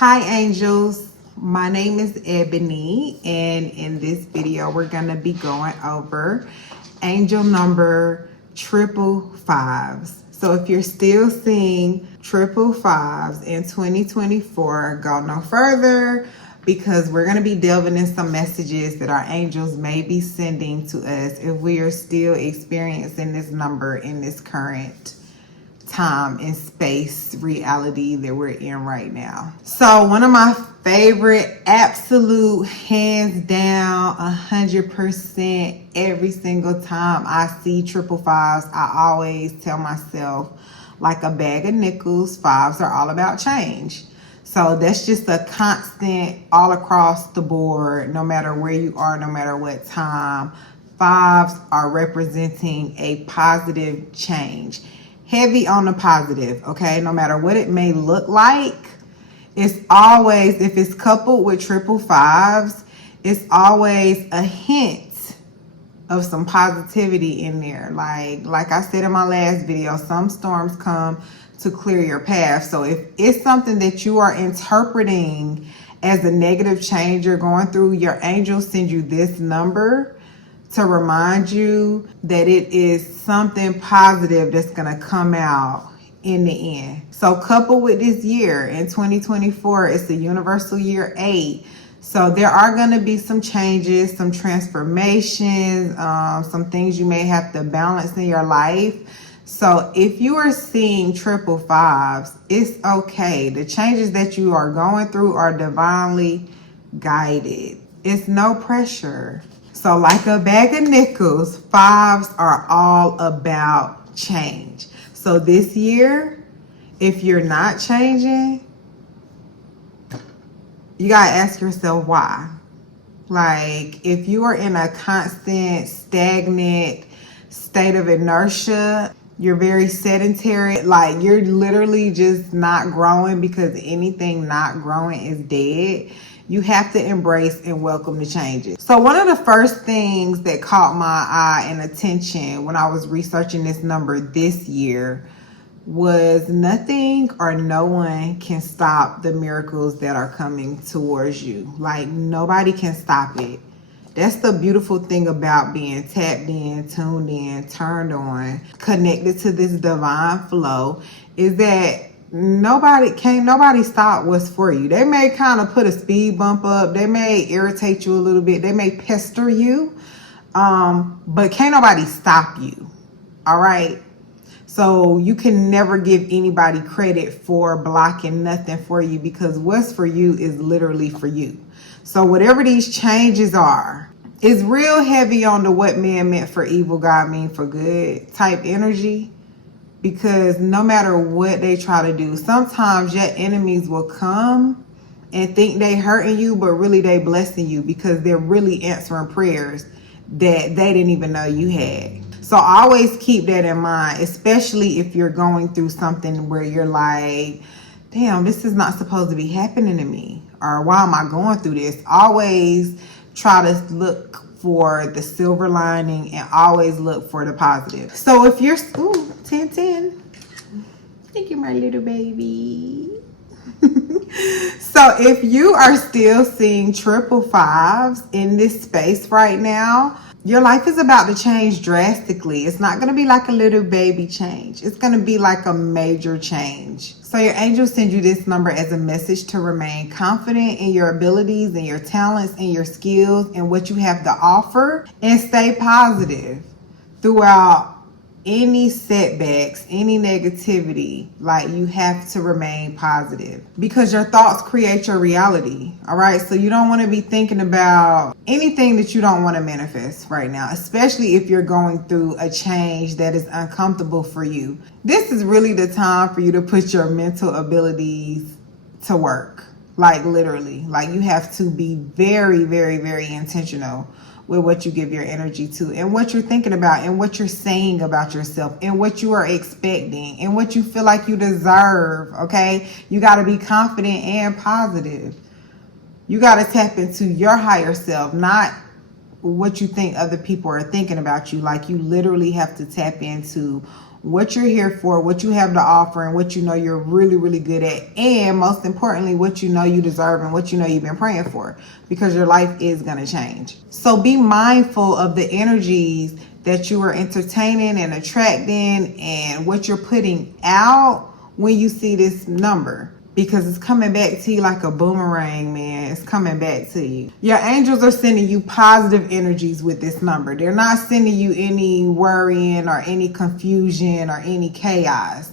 Hi angels, my name is Ebony, and in this video we're going to be going over angel number 555s. So if you're still seeing 555s in 2024, go no further, because we're going to be delving in some messages that our angels may be sending to us if we are still experiencing this number in this current time and space reality that we're in right now. So one of my favorite, absolute, hands down, 100%, every single time I see 555s, I always tell myself, like a bag of nickels, fives are all about change. So that's just a constant all across the board, no matter where you are, no matter what time. Fives are representing a positive change. Heavy on the positive, okay? No matter what it may look like, it's always, if it's coupled with 555s, it's always a hint of some positivity in there. Like I said in my last video, some storms come to clear your path. So if it's something that you are interpreting as a negative change you're going through, your angels send you this number to remind you that it is something positive that's going to come out in the end. So coupled with this year in 2024, it's the universal year 8. So there are going to be some changes, some transformations, some things you may have to balance in your life. So if you are seeing 555s, it's okay. The changes that you are going through are divinely guided. It's no pressure. So like a bag of nickels, fives are all about change. So this year, if you're not changing, you gotta ask yourself why. Like if you are in a constant, stagnant state of inertia, you're very sedentary, like you're literally just not growing, because anything not growing is dead. You have to embrace and welcome the changes. So one of the first things that caught my eye and attention when I was researching this number this year was nothing or no one can stop the miracles that are coming towards you. Like nobody can stop it. That's the beautiful thing about being tapped in, tuned in, turned on, connected to this divine flow, is that can't nobody stop what's for you. They may kind of put a speed bump up, they may irritate you a little bit, they may pester you, but can't nobody stop you. All right. So you can never give anybody credit for blocking nothing for you, because what's for you is literally for you. So whatever these changes are, it's real heavy on the what man meant for evil, God mean for good type energy. Because no matter what they try to do, sometimes your enemies will come and think they hurting you, but really they blessing you, because they're really answering prayers that they didn't even know you had. So always keep that in mind, especially if you're going through something where you're like, damn, this is not supposed to be happening to me, or why am I going through this? Always try to look for the silver lining and always look for the positive. So if you're, 10. Thank you, my little baby. So if you are still seeing 555s in this space right now, your life is about to change drastically. It's not going to be like a little baby change. It's going to be like a major change. So your angels send you this number as a message to remain confident in your abilities and your talents and your skills and what you have to offer, and stay positive throughout any setbacks, any negativity. Like you have to remain positive, because your thoughts create your reality. All right. So you don't want to be thinking about anything that you don't want to manifest right now, especially if you're going through a change that is uncomfortable for you. This is really the time for you to put your mental abilities to work. Like literally, like you have to be very, very, very intentional with what you give your energy to, and what you're thinking about, and what you're saying about yourself, and what you are expecting, and what you feel like you deserve. Okay, you got to be confident and positive. You got to tap into your higher self, not what you think other people are thinking about you. Like you literally have to tap into what you're here for, what you have to offer, and what you know you're really, really good at. And most importantly, what you know you deserve and what you know you've been praying for, because your life is going to change. So be mindful of the energies that you are entertaining and attracting and what you're putting out when you see this number, because it's coming back to you like a boomerang, man. It's coming back to you. Your angels are sending you positive energies with this number. They're not sending you any worrying or any confusion or any chaos.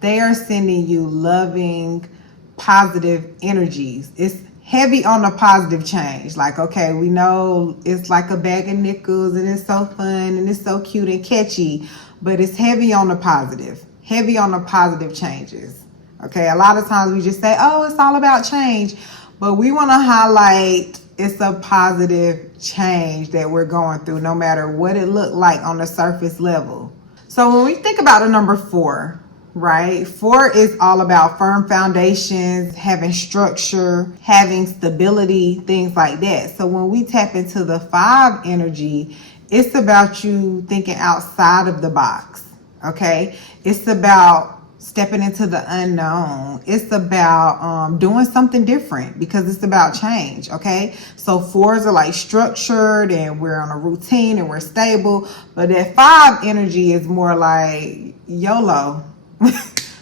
They are sending you loving, positive energies. It's heavy on the positive change. Like, okay, we know it's like a bag of nickels and it's so fun and it's so cute and catchy, but it's heavy on the positive, heavy on the positive changes. Okay, a lot of times we just say, oh, it's all about change, but we want to highlight it's a positive change that we're going through, no matter what it looked like on the surface level. So when we think about the number 4, right? 4 is all about firm foundations, having structure, having stability, things like that. So when we tap into the 5 energy, it's about you thinking outside of the box, okay? It's about stepping into the unknown. It's about doing something different, because it's about change, okay? So 4s are like structured and we're on a routine and we're stable, but that 5 energy is more like YOLO.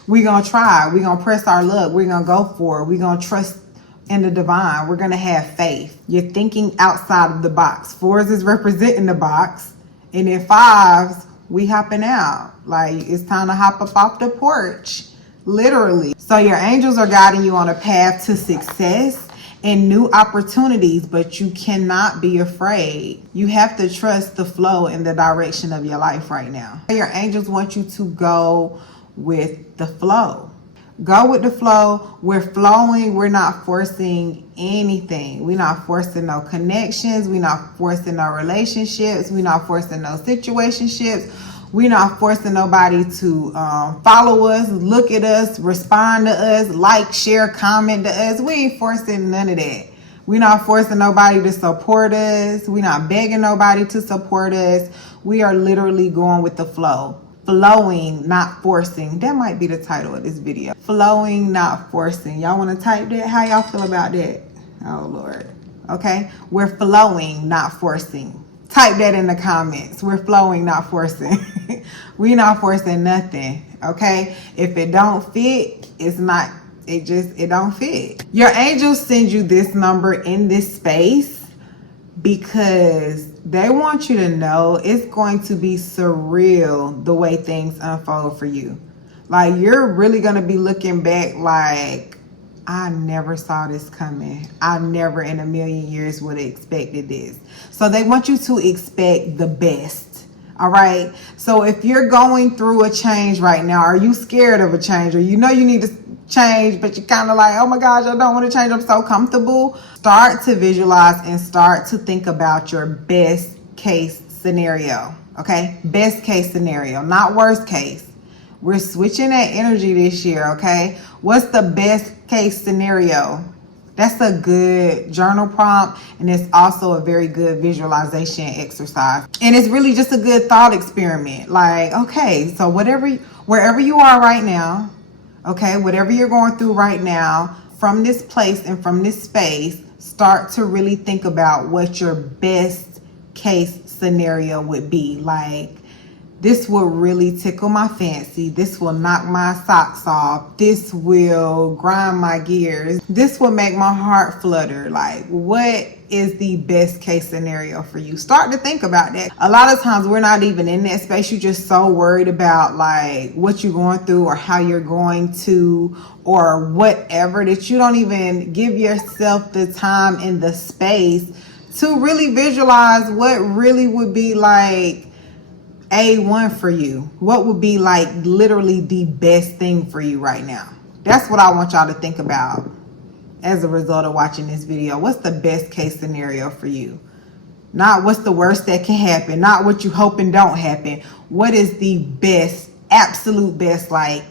We're gonna try, we're gonna press our luck, we're gonna go for it, we're gonna trust in the divine, we're gonna have faith. You're thinking outside of the box. 4s is representing the box, and then 5s, we hopping out. Like, it's time to hop up off the porch, literally. So your angels are guiding you on a path to success and new opportunities, but you cannot be afraid. You have to trust the flow and the direction of your life right now. Your angels want you to go with the flow. Go with the flow. We're flowing. We're not forcing anything. We're not forcing no connections. We're not forcing no relationships. We're not forcing no situationships. We're not forcing nobody to follow us, look at us, respond to us, like, share, comment to us. We ain't forcing none of that. We're not forcing nobody to support us. We're not begging nobody to support us. We are literally going with the flow. Flowing, not forcing. That might be the title of this video. Flowing, not forcing. Y'all want to type that? How y'all feel about that? Oh, Lord. Okay. We're flowing, not forcing. Type that in the comments. We're flowing, not forcing. We're not forcing nothing. Okay. If it don't fit, it's not, it don't fit. Your angels send you this number in this space because they want you to know it's going to be surreal the way things unfold for you. Like, you're really going to be looking back like, I never saw this coming. I never in a million years would have expected this. So they want you to expect the best. All right. So if you're going through a change right now, are you scared of a change, or you know you need to change, but you're kind of like, oh my gosh, I don't want to change, I'm so comfortable. Start to visualize and start to think about your best case scenario. Okay, best case scenario, not worst case. We're switching that energy this year. Okay, what's the best case scenario? That's a good journal prompt, and it's also a very good visualization exercise, and it's really just a good thought experiment. Like, okay, so wherever you are right now, okay, whatever you're going through right now, from this place and from this space, start to really think about what your best case scenario would be. Like, this will really tickle my fancy. This will knock my socks off. This will grind my gears. This will make my heart flutter. Like, what is the best case scenario for you? Start to think about that. A lot of times we're not even in that space. You're just so worried about like what you're going through or how you're going to or whatever, that you don't even give yourself the time and the space to really visualize what really would be like A1 for you. What would be like literally the best thing for you right now? That's what I want y'all to think about as a result of watching this video. What's the best case scenario for you? Not what's the worst that can happen, not what you hope and don't happen. What is the best, absolute best? Like,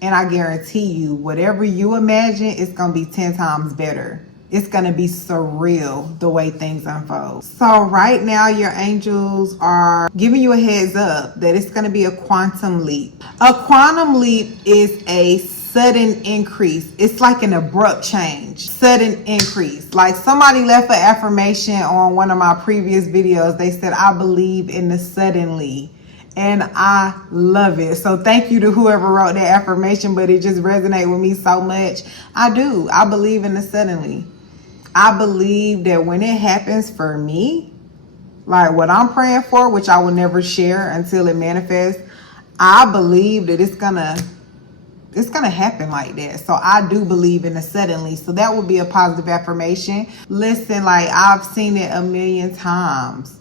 and I guarantee you, whatever you imagine, it's gonna be 10 times better. It's going to be surreal the way things unfold. So right now, your angels are giving you a heads up that it's going to be a quantum leap. A quantum leap is a sudden increase. It's like an abrupt change, sudden increase. Like somebody left an affirmation on one of my previous videos. They said, I believe in the suddenly. And I love it. So thank you to whoever wrote that affirmation, but it just resonated with me so much. I do. I believe in the suddenly. I believe that when it happens for me, like what I'm praying for, which I will never share until it manifests, I believe that it's gonna happen like that. So I do believe in the suddenly. So that would be a positive affirmation. Listen, like I've seen it a million times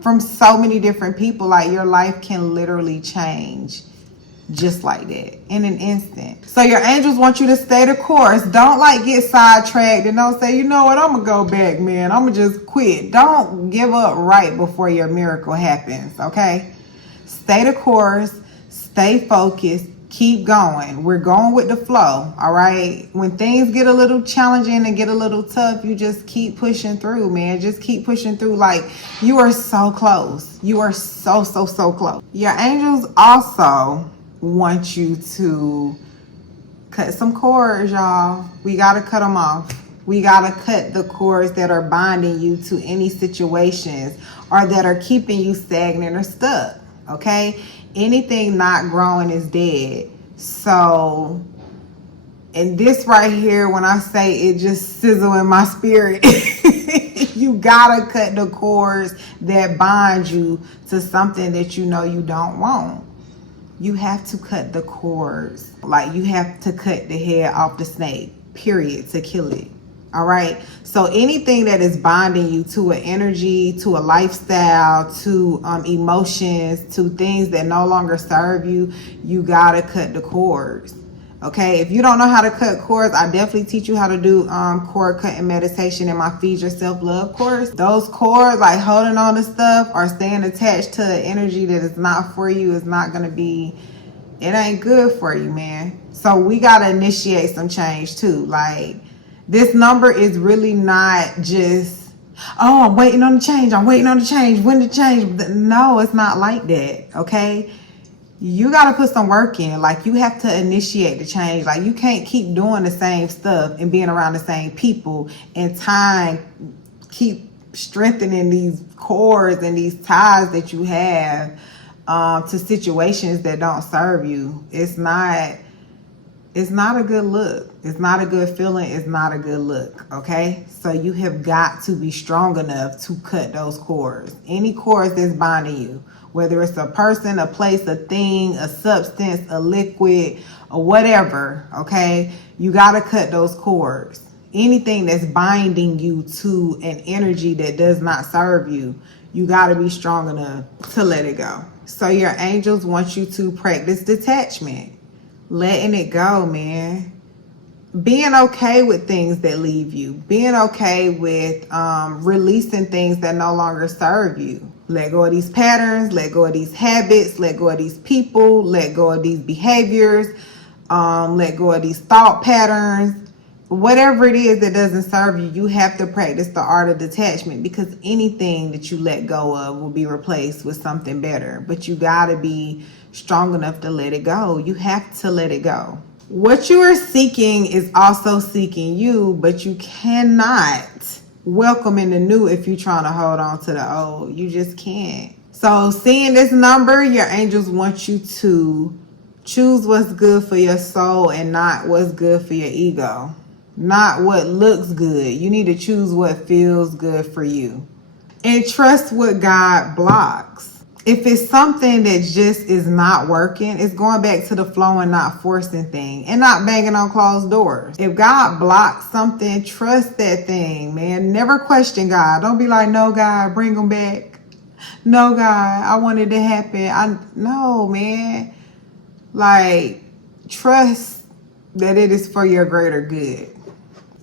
from so many different people. Like your life can literally change just like that in an instant. So your angels want you to stay the course. Don't like get sidetracked and don't say, you know what, I'm gonna go back, man, I'm gonna just quit. Don't give up right before your miracle happens. Okay, stay the course, stay focused, keep going. We're going with the flow. All right, when things get a little challenging and get a little tough, you just keep pushing through, man. Just keep pushing through. Like you are so close. You are so close. Your angels also want you to cut some cords, y'all. We got to cut them off. We got to cut the cords that are binding you to any situations or that are keeping you stagnant or stuck. Okay, anything not growing is dead. So, and this right here, when I say it just sizzle in my spirit, you gotta cut the cords that bind you to something that you know you don't want. You have to cut the cords. Like you have to cut the head off the snake, period, to kill it. All right. So anything that is binding you to an energy, to a lifestyle, to emotions, to things that no longer serve you, you gotta cut the cords. Okay, if you don't know how to cut cords, I definitely teach you how to do cord cutting meditation in my Feed Yourself Love course. Those cords, like holding on to stuff or staying attached to an energy that is not for you, is not going to be, it ain't good for you, man. So we got to initiate some change too. Like this number is really not just, oh, I'm waiting on the change. I'm waiting on the change. When to change? No, it's not like that. Okay. You got to put some work in. Like you have to initiate the change. Like you can't keep doing the same stuff and being around the same people and keep strengthening these cords and these ties that you have to situations that don't serve you. It's not a good look. It's not a good feeling. It's not a good look. Okay. So you have got to be strong enough to cut those cords. Any cords that's binding you, whether it's a person, a place, a thing, a substance, a liquid, or whatever, okay? You got to cut those cords. Anything that's binding you to an energy that does not serve you, you got to be strong enough to let it go. So your angels want you to practice detachment, letting it go, man. Being okay with things that leave you, being okay with releasing things that no longer serve you. Let go of these patterns, let go of these habits, let go of these people, let go of these behaviors, let go of these thought patterns. Whatever it is that doesn't serve you, you have to practice the art of detachment, because anything that you let go of will be replaced with something better. But you got to be strong enough to let it go. You have to let it go. What you are seeking is also seeking you, but you cannot welcome in the new if you're trying to hold on to the old. You just can't. So seeing this number, your angels want you to choose what's good for your soul and not what's good for your ego. Not what looks good. You need to choose what feels good for you. And trust what God blocks. If it's something that just is not working, it's going back to the flow and not forcing thing and not banging on closed doors. If God blocks something, trust that thing, man. Never question God. Don't be like, no, God, bring them back. No, God, I want it to happen. No, man. Like, trust that it is for your greater good.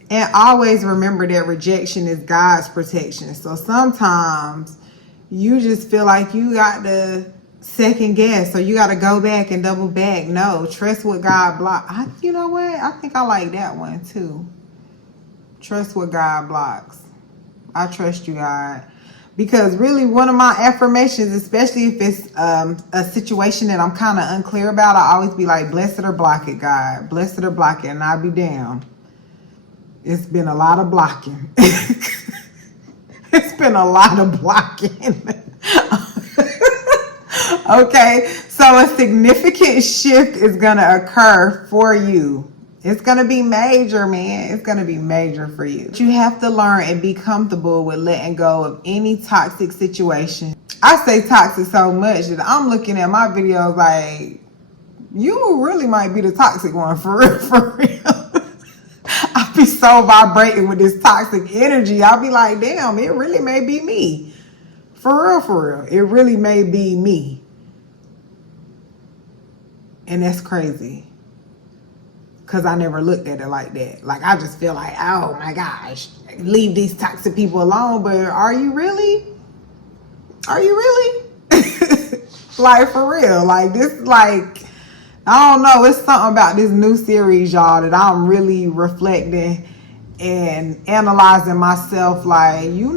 And always remember that rejection is God's protection. So sometimes you just feel like you got to second guess, or you got to go back and double back. No, trust what God blocked. You know what? I think I like that one too. Trust what God blocks. I trust you, God. Because really, one of my affirmations, especially if it's a situation that I'm kind of unclear about, I always be like, bless it or block it, God. Bless it or block it. And I'll be damned. It's been a lot of blocking. It's been a lot of blocking. Okay, so a significant shift is going to occur for you. It's going to be major, man. It's going to be major for you. But you have to learn and be comfortable with letting go of any toxic situation. I say toxic so much that I'm looking at my videos like, you really might be the toxic one, for real, for real. I'll be so vibrating with this toxic energy. I'll be like, damn, it really may be me. For real, for real. It really may be me. And that's crazy. Because I never looked at it like that. Like, I just feel like, oh my gosh, leave these toxic people alone. But are you really? Are you really? Like, for real. Like, this, like, I don't know. It's something about this new series, y'all, that I'm really reflecting and analyzing myself. Like, you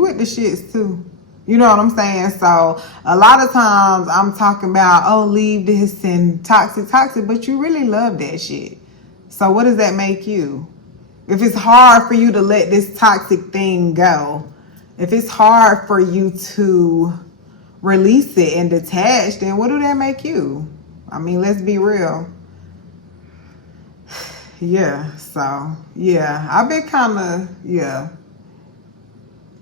with the shits too. You know what I'm saying? So a lot of times I'm talking about, oh, leave this and toxic, but you really love that shit. So what does that make you? If it's hard for you to let this toxic thing go, if it's hard for you to release it and detach, then what do that make you? I mean, let's be real. Yeah, so, yeah, I've been kind of, yeah.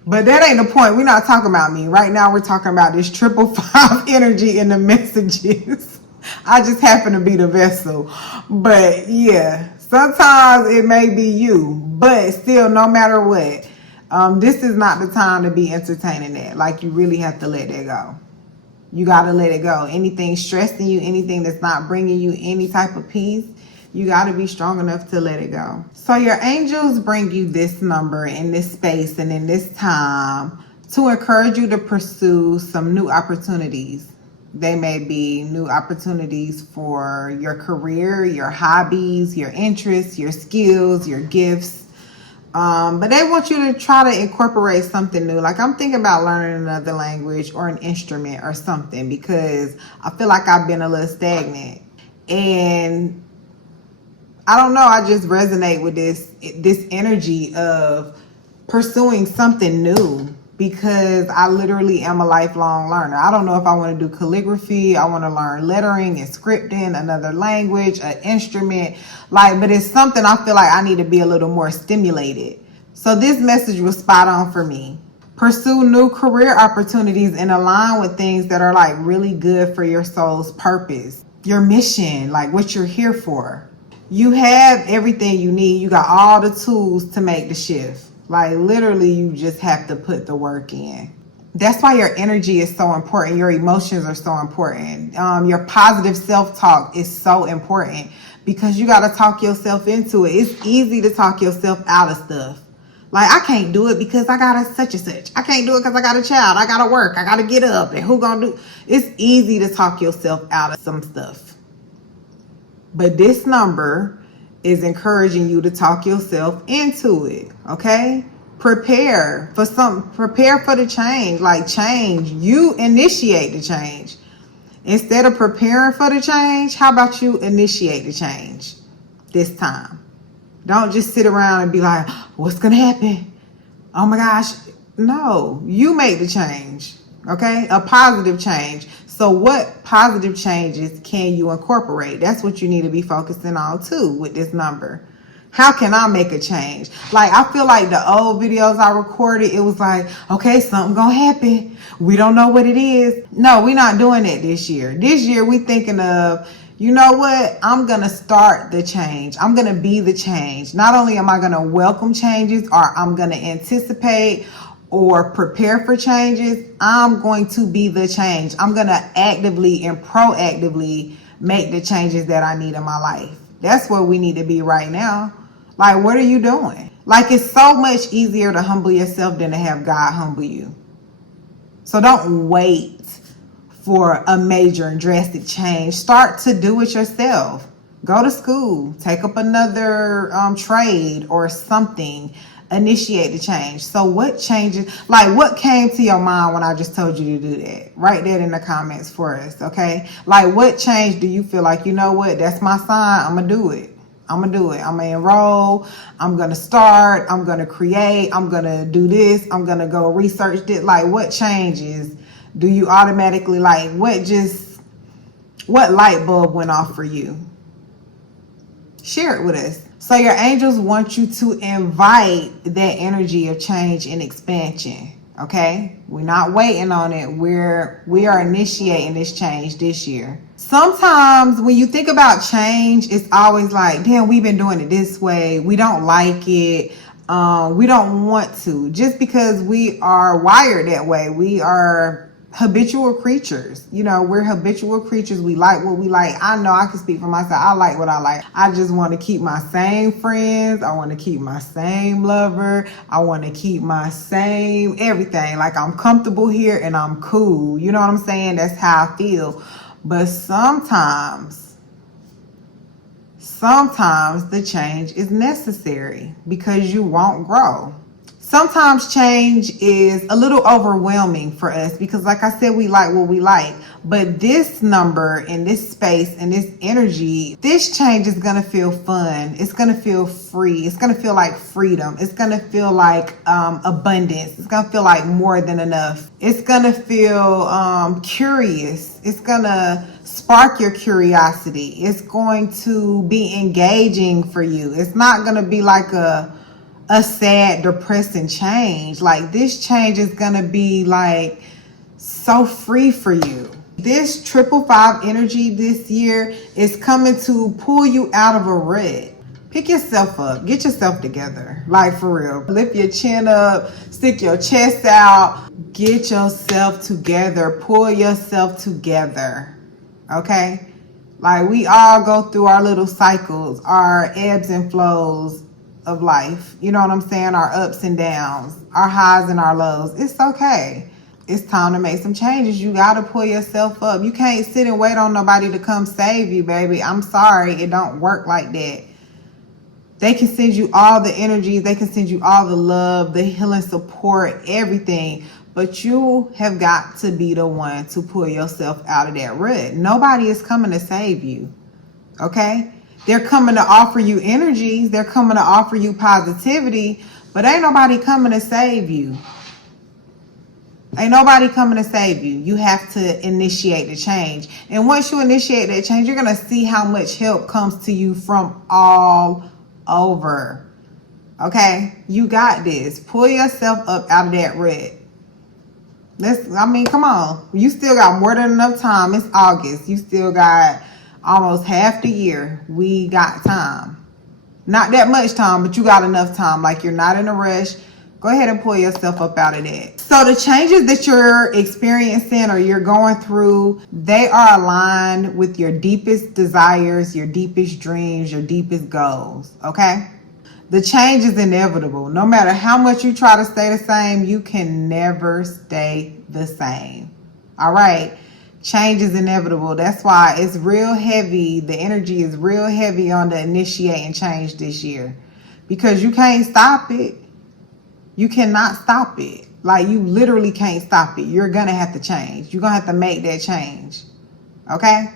But that ain't the point. We're not talking about me. Right now, we're talking about this 555 energy in the messages. I just happen to be the vessel. But yeah, sometimes it may be you. But still, no matter what, this is not the time to be entertaining that. Like, you really have to let that go. You got to let it go. Anything stressing you, anything that's not bringing you any type of peace, you got to be strong enough to let it go. So your angels bring you this number in this space and in this time to encourage you to pursue some new opportunities. They may be new opportunities for your career, your hobbies, your interests, your skills, your gifts. But they want you to try to incorporate something new. Like, I'm thinking about learning another language or an instrument or something, because I feel like I've been a little stagnant. And I don't know, I just resonate with this energy of pursuing something new, because I literally am a lifelong learner. I don't know if I want to do calligraphy, I want to learn lettering and scripting, another language, an instrument, but it's something I feel like I need to be a little more stimulated. So this message was spot on for me. Pursue new career opportunities and align with things that are like really good for your soul's purpose, your mission, like what you're here for. You have everything you need. You got all the tools to make the shift. Like, literally, you just have to put the work in. That's why your energy is so important. Your emotions are so important. Your positive self-talk is so important, because you got to talk yourself into it. It's easy to talk yourself out of stuff. Like, I can't do it because I got a such and such. I can't do it because I got a child. I got to work. I got to get up. And who gonna do? It's easy to talk yourself out of some stuff. But this number is encouraging you to talk yourself into it, okay? Prepare for the change. Like, change. You initiate the change. Instead of preparing for the change, how about you initiate the change this time? Don't just sit around and be like, what's going to happen? Oh my gosh. No, you make the change, okay? A positive change. So what positive changes can you incorporate? That's what you need to be focusing on too with this number. How can I make a change? Like, I feel like the old videos I recorded, it was like, okay, something gonna happen. We don't know what it is. No, we're not doing it this year. This year we thinking of, you know what? I'm gonna start the change. I'm gonna be the change. Not only am I gonna welcome changes, or I'm gonna anticipate or prepare for changes, I'm going to be the change. I'm going to actively and proactively make the changes that I need in my life. That's where we need to be right now. Like, what are you doing? Like, it's so much easier to humble yourself than to have God humble you. So don't wait for a major and drastic change. Start to do it yourself. Go to school, take up another trade or something, initiate the change. So what changes, like what came to your mind when I just told you to do that? Write that in the comments for us, okay? Like what change do you feel like, you know what, that's my sign, I'm gonna do it. I'm gonna do it. I'm gonna enroll. I'm gonna start. I'm gonna create. I'm gonna do this. I'm gonna go research it. Like what changes do you automatically like? What light bulb went off for you? Share it with us. So your angels want you to invite that energy of change and expansion. Okay, we're not waiting on it. We are initiating this change this year. Sometimes when you think about change, it's always like, damn, we've been doing it this way. We don't like it. We don't want to, just because we are wired that way. We are habitual creatures. You know, we're habitual creatures. We like what we like. I know I can speak for myself. I like what I like. I just want to keep my same friends. I want to keep my same lover. I want to keep my same everything. Like I'm comfortable here and I'm cool. You know what I'm saying? That's how I feel. But sometimes the change is necessary because you won't grow. Sometimes change is a little overwhelming for us because, like I said, we like what we like. But this number in this space and this energy, this change is going to feel fun. It's going to feel free. It's going to feel like freedom. It's going to feel like abundance. It's going to feel like more than enough. It's going to feel curious. It's going to spark your curiosity. It's going to be engaging for you. It's not going to be like a sad, depressing change. Like this change is gonna be like so free for you. This 555 energy this year is coming to pull you out of a rut. Pick yourself up, get yourself together, like for real. Lift your chin up, stick your chest out, get yourself together, pull yourself together, okay? Like we all go through our little cycles, our ebbs and flows of life. You know what I'm saying? Our ups and downs, our highs and our lows. It's okay. It's time to make some changes. You got to pull yourself up. You can't sit and wait on nobody to come save you, baby. I'm sorry. It don't work like that. They can send you all the energy. They can send you all the love, the healing support, everything. But you have got to be the one to pull yourself out of that rut. Nobody is coming to save you. Okay? They're coming to offer you energies. They're coming to offer you positivity, but ain't nobody coming to save you. Ain't nobody coming to save you. You have to initiate the change. And once you initiate that change, you're going to see how much help comes to you from all over. Okay? You got this. Pull yourself up out of that rut. Come on. You still got more than enough time. It's August. You still got almost half the year. We got time. Not that much time, but you got enough time. Like you're not in a rush. Go ahead and pull yourself up out of that. So the changes that you're experiencing or you're going through, they are aligned with your deepest desires, your deepest dreams, your deepest goals. Okay? The change is inevitable. No matter how much you try to stay the same, you can never stay the same. All right? Change is inevitable. That's why it's real heavy. The energy is real heavy on the initiate and change this year. Because you can't stop it. You cannot stop it. Like you literally can't stop it. You're going to have to change. You're going to have to make that change. Okay?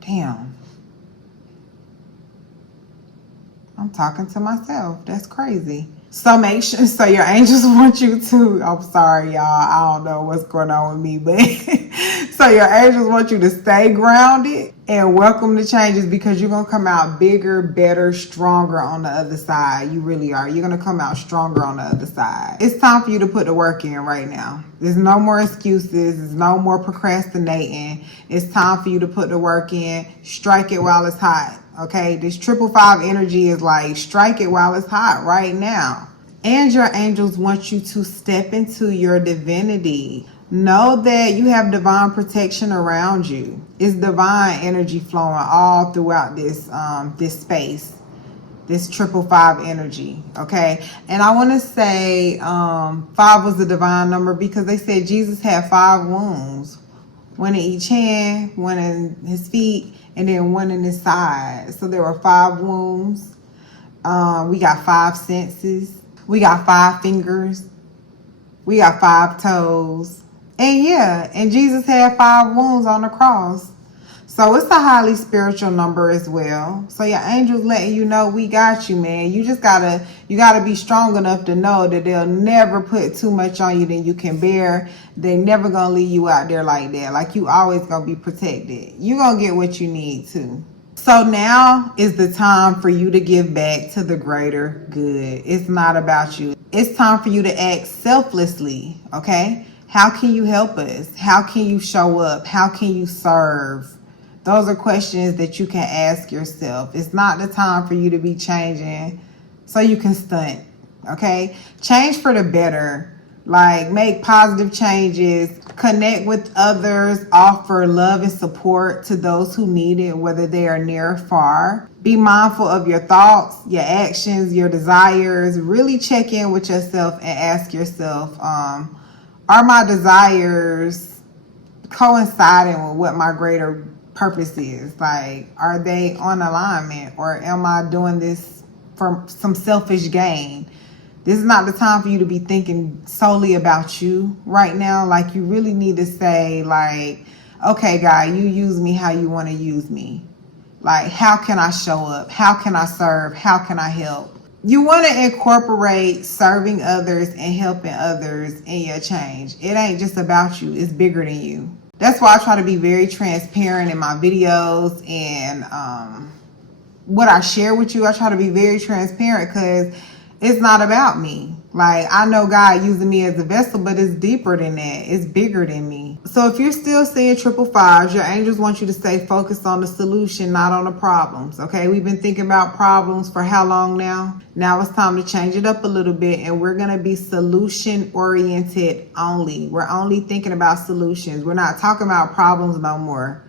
Damn. I'm talking to myself. That's crazy. So make sure, so your angels want you to, I'm sorry, y'all. I don't know what's going on with me, but so your angels want you to stay grounded and welcome the changes because you're going to come out bigger, better, stronger on the other side. You really are. You're going to come out stronger on the other side. It's time for you to put the work in right now. There's no more excuses. There's no more procrastinating. It's time for you to put the work in. Strike it while it's hot. Okay, this 555 energy is like strike it while it's hot right now. And your angels want you to step into your divinity. Know that you have divine protection around you. It's divine energy flowing all throughout this this space, this 555 energy. Okay, and I want to say 5 was the divine number because they said Jesus had 5 wounds. one in each hand, one in his feet, and then one in his side. So there were 5 wounds. We got 5 senses. We got 5 fingers. We got 5 toes. And yeah, and Jesus had 5 wounds on the cross. So it's a highly spiritual number as well. So your angels letting you know we got you, man. You gotta be strong enough to know that they'll never put too much on you than you can bear. They never gonna leave you out there like that. Like, you always gonna be protected. You gonna get what you need to. So now is the time for you to give back to the greater good. It's not about you. It's time for you to act selflessly, okay? How can you help us? How can you show up? How can you serve? Those are questions that you can ask yourself. It's not the time for you to be changing so you can stunt, okay? Change for the better. Like, make positive changes, connect with others, offer love and support to those who need it, whether they are near or far. Be mindful of your thoughts, your actions, your desires. Really check in with yourself and ask yourself, are my desires coinciding with what my greater purpose is? Like, are they on alignment, or am I doing this for some selfish gain? This is not the time for you to be thinking solely about you right now. Like, you really need to say, like, okay, God, you use me how you want to use me. Like, how can I show up? How can I serve? How can I help? You want to incorporate serving others and helping others in your change. It ain't just about you. It's bigger than you. That's why I try to be very transparent in my videos and what I share with you. I try to be very transparent because it's not about me. Like, I know God using me as a vessel, but it's deeper than that. It's bigger than me. So if you're still seeing 555s, your angels want you to stay focused on the solution, not on the problems. Okay, we've been thinking about problems for how long now? Now it's time to change it up a little bit, and we're going to be solution oriented only. We're only thinking about solutions. We're not talking about problems no more.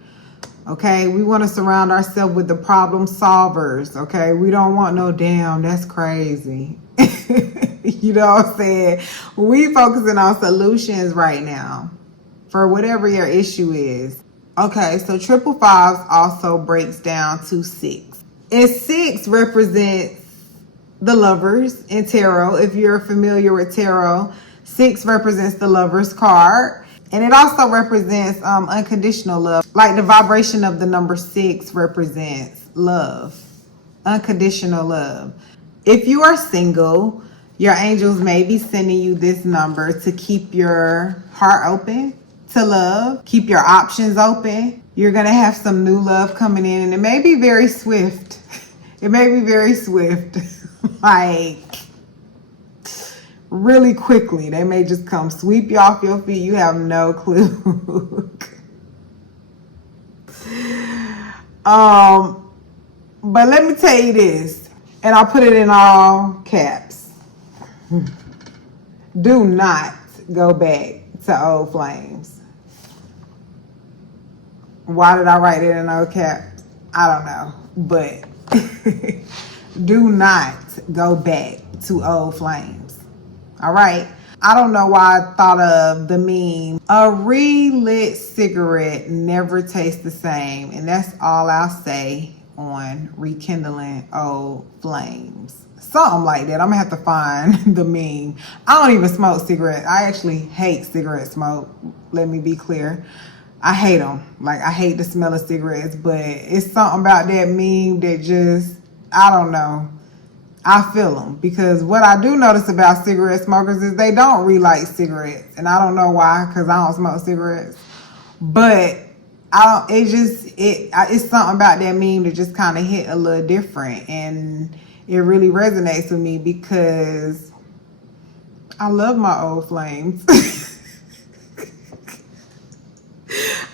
Okay, we want to surround ourselves with the problem solvers. Okay, we don't want no damn, that's crazy. You know what I'm saying? We focusing on solutions right now for whatever your issue is. Okay, so 555s also breaks down to 6. And 6 represents the lovers in tarot. If you're familiar with tarot, 6 represents the lover's card. And it also represents unconditional love. Like, the vibration of the number 6 represents love, unconditional love. If you are single, your angels may be sending you this number to keep your heart open to love, keep your options open. You're going to have some new love coming in, and it may be very swift. It may be very swift. Like, really quickly. They may just come sweep you off your feet. You have no clue. But let me tell you this, and I'll put it in all caps. Do not go back to old flames. Why did I write it in all caps? I don't know, but do not go back to old flames. All right. I don't know why I thought of the meme. A relit cigarette never tastes the same. And that's all I'll say on rekindling old flames. Something like that. I'm going to have to find the meme. I don't even smoke cigarettes. I actually hate cigarette smoke. Let me be clear. I hate them. Like, I hate the smell of cigarettes. But it's something about that meme that just, I don't know. I feel them, because what I do notice about cigarette smokers is they don't relight cigarettes, and I don't know why, because I don't smoke cigarettes. But it's something about that meme that just kind of hit a little different, and it really resonates with me because I love my old flames.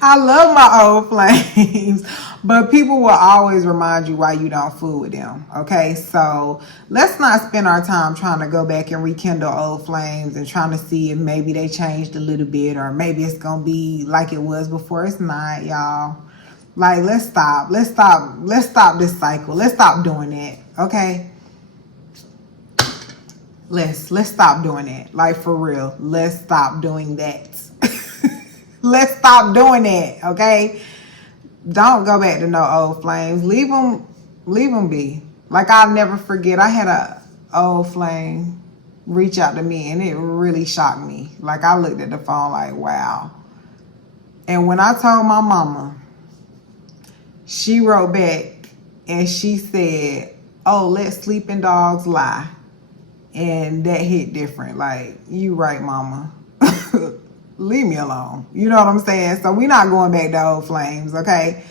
I love my old flames, but people will always remind you why you don't fool with them. Okay, so let's not spend our time trying to go back and rekindle old flames and trying to see if maybe they changed a little bit, or maybe it's gonna be like it was before. It's not, y'all. Like, let's stop this cycle. Let's stop doing it. Okay, let's stop doing it. Like, for real, let's stop doing that. Let's stop doing that, okay? Don't go back to no old flames. Leave them be. Like, I'll never forget, I had a old flame reach out to me, and it really shocked me. Like, I looked at the phone like, wow. And when I told my mama, she wrote back and she said, oh, let sleeping dogs lie. And that hit different. Like, you right, mama. Leave me alone. You know what I'm saying? So we're not going back to old flames, okay?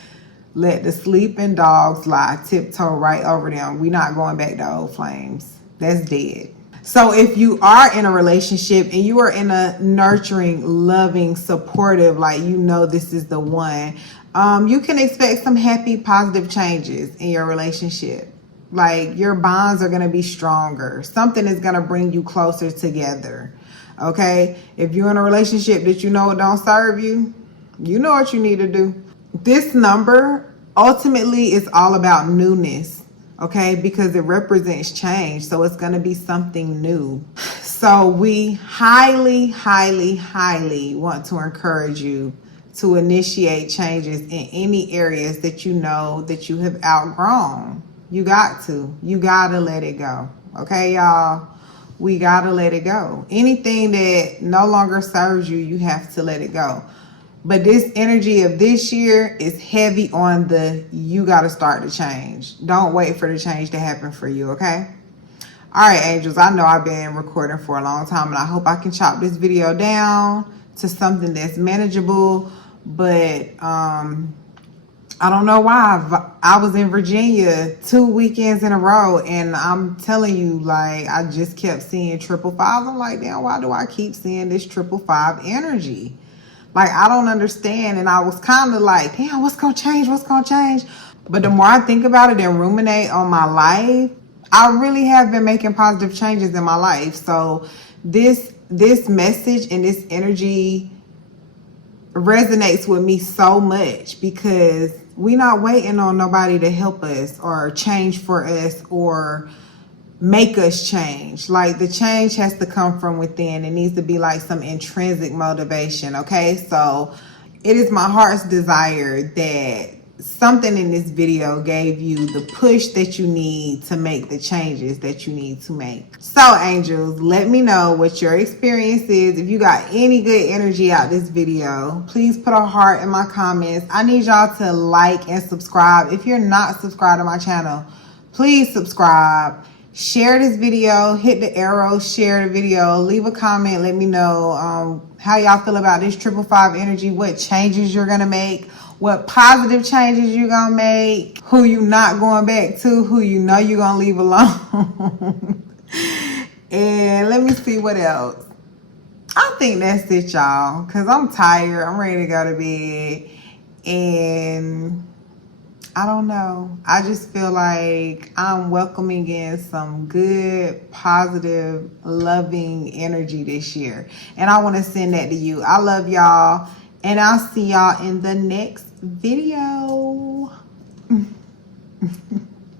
Let the sleeping dogs lie. Tiptoe right over them. We're not going back to old flames. That's dead. So if you are in a relationship and you are in a nurturing, loving, supportive, like, you know this is the one, you can expect some happy, positive changes in your relationship. Like, your bonds are going to be stronger. Something is going to bring you closer together. Okay? If you're in a relationship that you know don't serve you, you know what you need to do. This number ultimately is all about newness. Okay? Because it represents change. So it's going to be something new. So we highly, highly, highly want to encourage you to initiate changes in any areas that you know that you have outgrown. You got to. You got to let it go. Okay, y'all? We got to let it go. Anything that no longer serves you, you have to let it go. But this energy of this year is heavy on the you got to start to change. Don't wait for the change to happen for you, okay? All right, angels, I know I've been recording for a long time, and I hope I can chop this video down to something that's manageable. But I don't know why. I was in Virginia 2 weekends in a row, and I'm telling you, like, I just kept seeing 555. I'm like, damn, why do I keep seeing this 555 energy? Like, I don't understand. And I was kind of like, damn, what's going to change? What's going to change? But the more I think about it and ruminate on my life, I really have been making positive changes in my life. So this message and this energy resonates with me so much, because we're not waiting on nobody to help us or change for us or make us change. Like, the change has to come from within. It needs to be like some intrinsic motivation. Okay, so it is my heart's desire that something in this video gave you the push that you need to make the changes that you need to make. So angels, let me know what your experience is. If you got any good energy out this video, please put a heart in my comments. I need y'all to like and subscribe. If you're not subscribed to my channel, please subscribe. Share this video, hit the arrow, share the video, leave a comment, let me know how y'all feel about this 555 energy, what changes you're gonna make, what positive changes you're gonna make, who you not going back to, who you know you're gonna leave alone. And let me see what else. I think that's it, y'all, because I'm tired. I'm ready to go to bed. And I don't know. I just feel like I'm welcoming in some good, positive, loving energy this year. And I want to send that to you. I love y'all. And I'll see y'all in the next video.